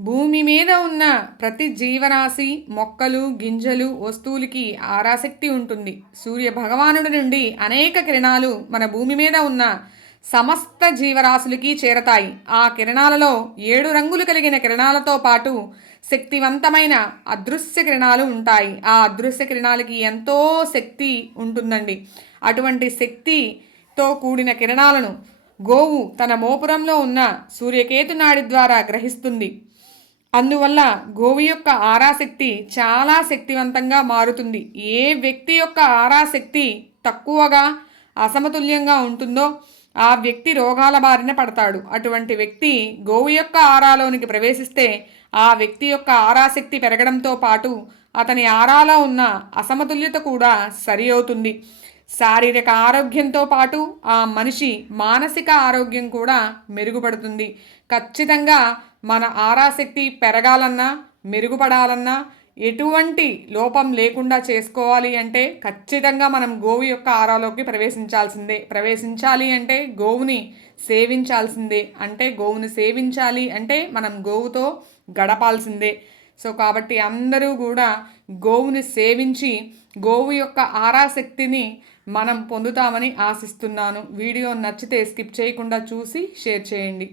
భూమి మీద ఉన్న ప్రతి జీవరాశి మొక్కలు గింజలు వస్తువులకి ఆరాశక్తి ఉంటుంది. సూర్య భగవానుడి నుండి అనేక కిరణాలు మన భూమి మీద ఉన్న సమస్త జీవరాశులకి చేరతాయి. ఆ కిరణాలలో ఏడు రంగులు కలిగిన కిరణాలతో పాటు శక్తివంతమైన అదృశ్య కిరణాలు ఉంటాయి. ఆ అదృశ్య కిరణాలకి ఎంతో శక్తి ఉంటుందండి. అటువంటి శక్తితో కూడిన కిరణాలను గోవు తన మోపురంలో ఉన్న సూర్యకేతు నాడి ద్వారా గ్రహిస్తుంది. అందువల్ల గోవు యొక్క ఆరాశక్తి చాలా శక్తివంతంగా మారుతుంది. ఏ వ్యక్తి యొక్క ఆరాశక్తి తక్కువగా అసమతుల్యంగా ఉంటుందో ఆ వ్యక్తి రోగాల బారిన పడతాడు. అటువంటి వ్యక్తి గోవు యొక్క ఆరాలోనికి ప్రవేశిస్తే ఆ వ్యక్తి యొక్క ఆరాశక్తి పెరగడంతో పాటు అతని ఆరాలో ఉన్న అసమతుల్యత కూడా సరి అవుతుంది. శారీరక ఆరోగ్యంతో పాటు ఆ మనిషి మానసిక ఆరోగ్యం కూడా మెరుగుపడుతుంది. ఖచ్చితంగా మన ఆరాశక్తి పెరగాలన్నా మెరుగుపడాలన్నా ఎటువంటి లోపం లేకుండా చేసుకోవాలి అంటే ఖచ్చితంగా మనం గోవు యొక్క ఆరాలోకి ప్రవేశించాల్సిందే. ప్రవేశించాలి అంటే గోవుని సేవించాల్సిందే. అంటే గోవుని సేవించాలి అంటే మనం గోవుతో గడపాల్సిందే. సో కాబట్టి అందరూ కూడా గోవుని సేవించి గోవు యొక్క ఆరాశక్తిని మనం పొందుతామని ఆశిస్తున్నాను. వీడియో నచ్చితే స్కిప్ చేయకుండా చూసి షేర్ చేయండి.